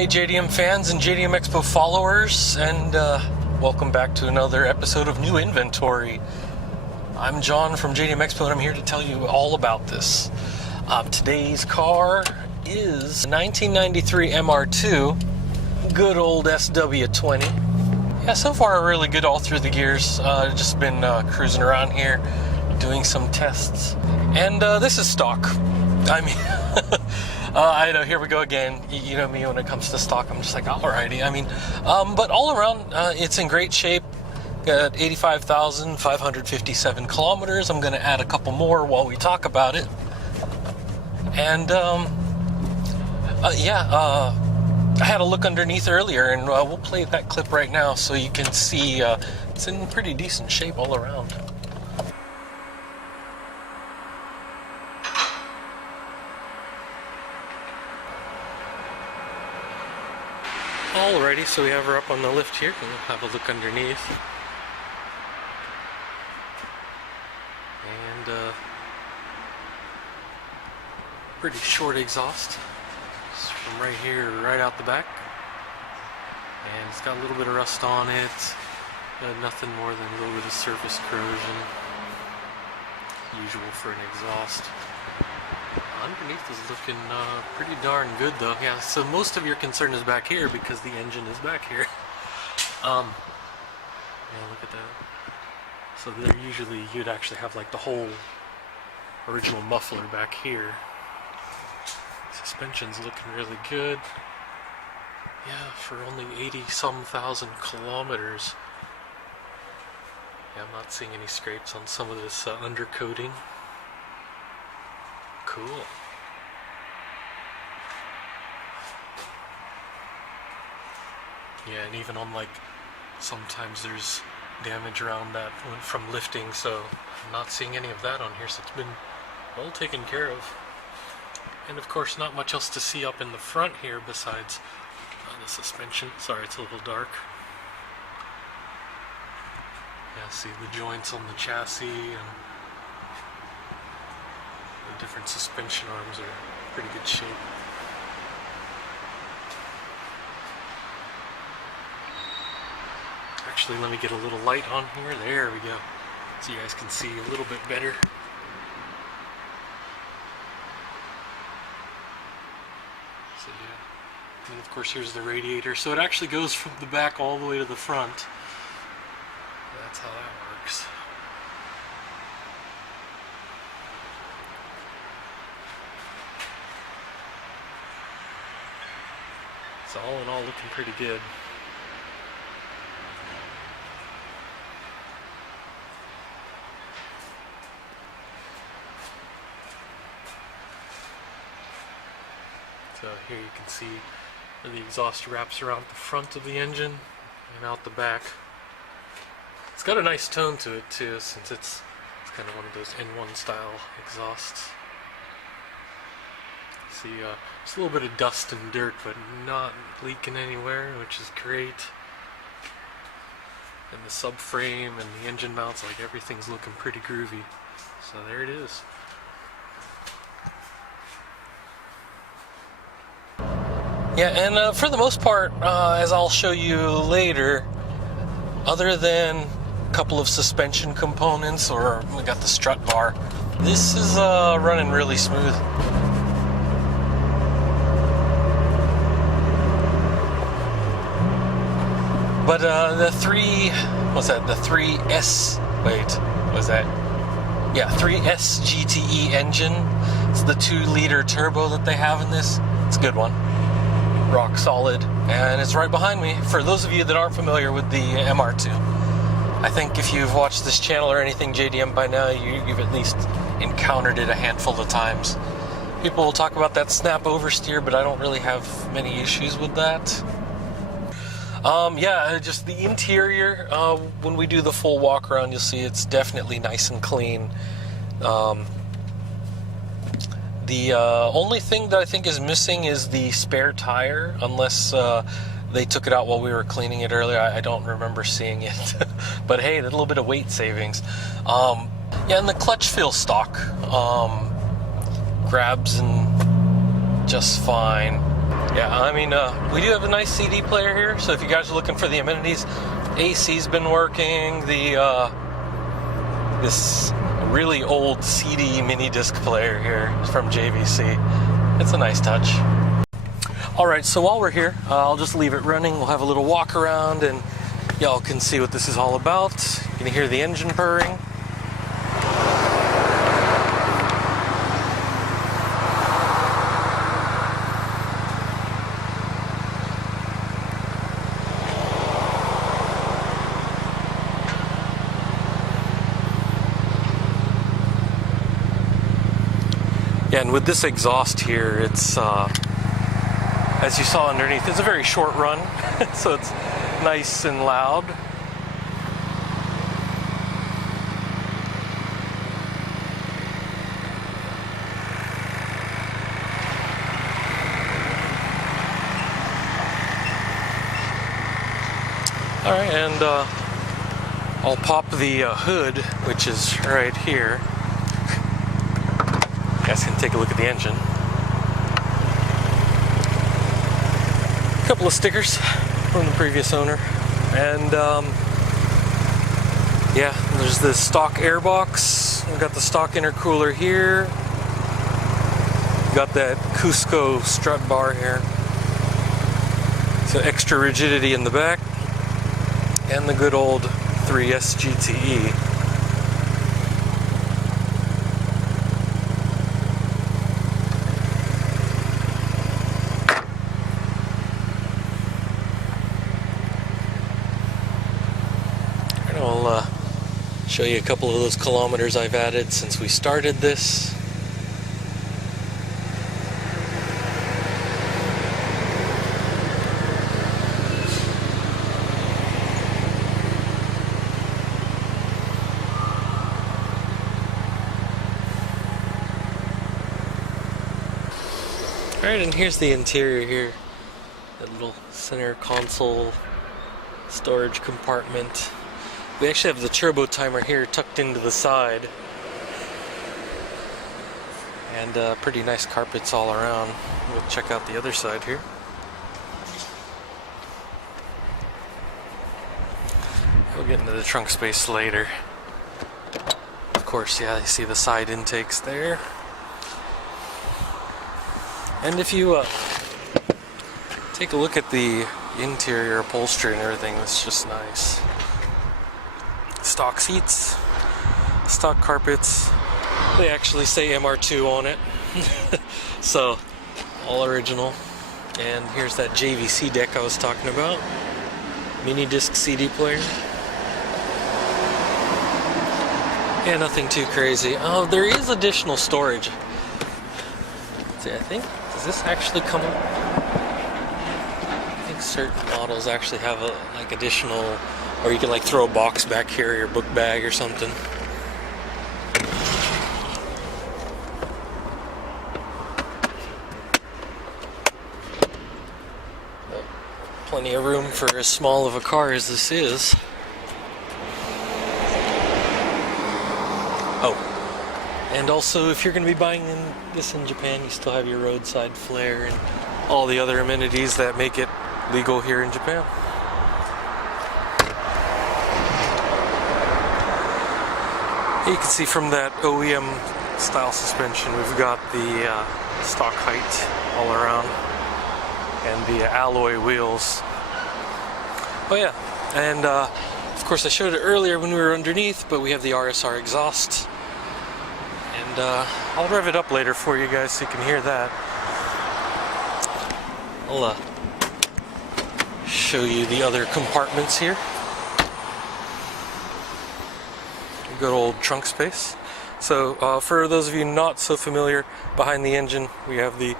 Hey JDM fans and JDM EXPO followers, and welcome back to another episode of New Inventory. I'm John from JDM EXPO and I'm here to tell you all about this. Today's car is 1993 MR2, good old SW20. Yeah, so far really good all through the gears. Just been cruising around here, doing some tests. And this is stock. I mean... I know, here we go again. You know me, when it comes to stock, I'm just like, alrighty. I mean, but all around, it's in great shape. Got 85,557 kilometers. I'm going to add a couple more while we talk about it. And, I had a look underneath earlier, and we'll play that clip right now so you can see it's in pretty decent shape all around. Alrighty, so we have her up on the lift here. We'll have a look underneath. And pretty short exhaust. It's from right here, right out the back. And it's got a little bit of rust on it. Nothing more than a little bit of surface corrosion. Usual for an exhaust. Underneath is looking pretty darn good though. Yeah, so most of your concern is back here because the engine is back here. Yeah, look at that. So there usually you'd actually have like the whole original muffler back here. Suspension's looking really good. Yeah, for only 80-some thousand kilometers. Yeah, I'm not seeing any scrapes on some of this undercoating. Cool. Yeah, and even on like, sometimes there's damage around that from lifting, so I'm not seeing any of that on here, so it's been well taken care of. And of course, not much else to see up in the front here besides the suspension. Sorry, it's a little dark. Yeah, see the joints on the chassis and the different suspension arms are in pretty good shape. Actually, let me get a little light on here. There we go. So you guys can see a little bit better. So yeah. And of course here's the radiator. So it actually goes from the back all the way to the front. That's how that works. So all in all, looking pretty good. So here you can see the exhaust wraps around the front of the engine and out the back. It's got a nice tone to it too, since it's kind of one of those N1 style exhausts. See, just a little bit of dust and dirt, but not leaking anywhere, which is great. And the subframe and the engine mounts, like everything's looking pretty groovy. So there it is. Yeah, and for the most part, as I'll show you later, other than a couple of suspension components, or we got the strut bar, this is running really smooth. But the 3S GTE engine, it's the 2-liter turbo that they have in this. It's a good one. Rock solid, and it's right behind me. For those of you that aren't familiar with the MR2, I think if you've watched this channel or anything JDM by now, you've at least encountered it a handful of times. People will talk about that snap oversteer, but I don't really have many issues with that. Yeah, just the interior, when we do the full walk around, you'll see it's definitely nice and clean. The only thing that I think is missing is the spare tire, unless they took it out while we were cleaning it earlier. I don't remember seeing it. But hey, a little bit of weight savings. Yeah, and the clutch feels stock. Grabs and just fine. Yeah, I mean, we do have a nice CD player here, so if you guys are looking for the amenities, AC's been working, this really old CD mini disc player here from JVC. It's a nice touch. Alright, so while we're here, I'll just leave it running. We'll have a little walk around and y'all can see what this is all about. You can hear the engine purring. Yeah, and with this exhaust here, it's, as you saw underneath, it's a very short run, so it's nice and loud. Alright, and I'll pop the hood, which is right here. You guys can take a look at the engine. A couple of stickers from the previous owner. And yeah, there's the stock airbox. We've got the stock intercooler here. We've got that Cusco strut bar here. So extra rigidity in the back. And the good old 3S GTE. And I'll show you a couple of those kilometers I've added since we started this. Alright, and here's the interior here. That little center console storage compartment. We actually have the turbo timer here tucked into the side. And pretty nice carpets all around. We'll check out the other side here. We'll get into the trunk space later. Of course, yeah, you see the side intakes there. And if you take a look at the interior upholstery and everything, it's just nice. Stock seats, stock carpets. They actually say MR2 on it. So, all original. And here's that JVC deck I was talking about. Mini disc CD player. Yeah, nothing too crazy. Oh, there is additional storage. See, I think, does this actually come? I think certain models actually have a like additional, or you can like throw a box back here, or your book bag or something. Plenty of room for as small of a car as this is. Oh. And also, if you're going to be buying this in Japan, you still have your roadside flare and all the other amenities that make it legal here in Japan. You can see from that OEM style suspension, we've got the stock height all around and the alloy wheels. Oh yeah, and of course I showed it earlier when we were underneath, but we have the RSR exhaust. And I'll rev it up later for you guys so you can hear that. I'll show you the other compartments here. Good old trunk space. So for those of you not so familiar, behind the engine we have the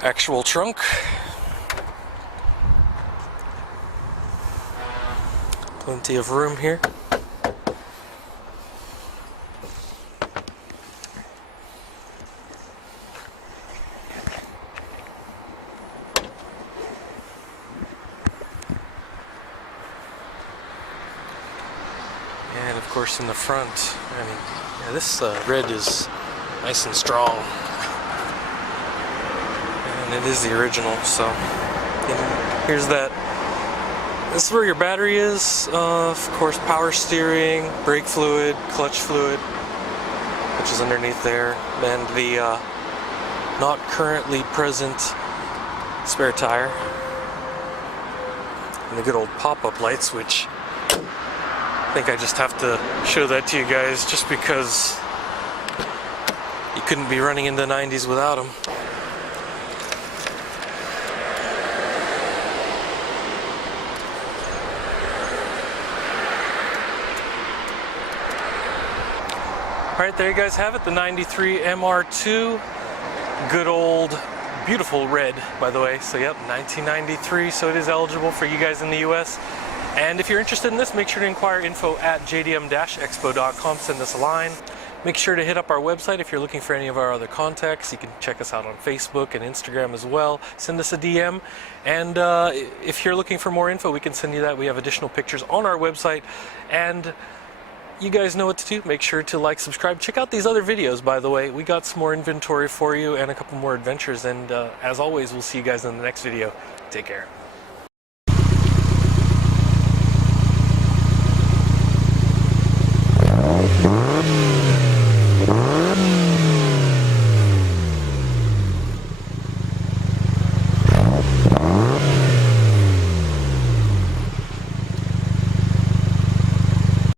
actual trunk. Plenty of room here. And of course in the front, I mean, yeah, this red is nice and strong. And and it is the original. So and here's that. This is where your battery is. Of course, power steering, brake fluid, clutch fluid, which is underneath there, and the not currently present spare tire, and the good old pop-up lights, which I think I just have to show that to you guys just because you couldn't be running in the 90s without them. Alright, there you guys have it, the 93 MR2. Good old, beautiful red, by the way. So yep, 1993, so it is eligible for you guys in the US. And if you're interested in this, make sure to inquire info at JDM-expo.com. Send us a line. Make sure to hit up our website if you're looking for any of our other contacts. You can check us out on Facebook and Instagram as well. Send us a DM. And if you're looking for more info, we can send you that. We have additional pictures on our website. And you guys know what to do. Make sure to like, subscribe. Check out these other videos, by the way. We got some more inventory for you and a couple more adventures. And as always, we'll see you guys in the next video. Take care.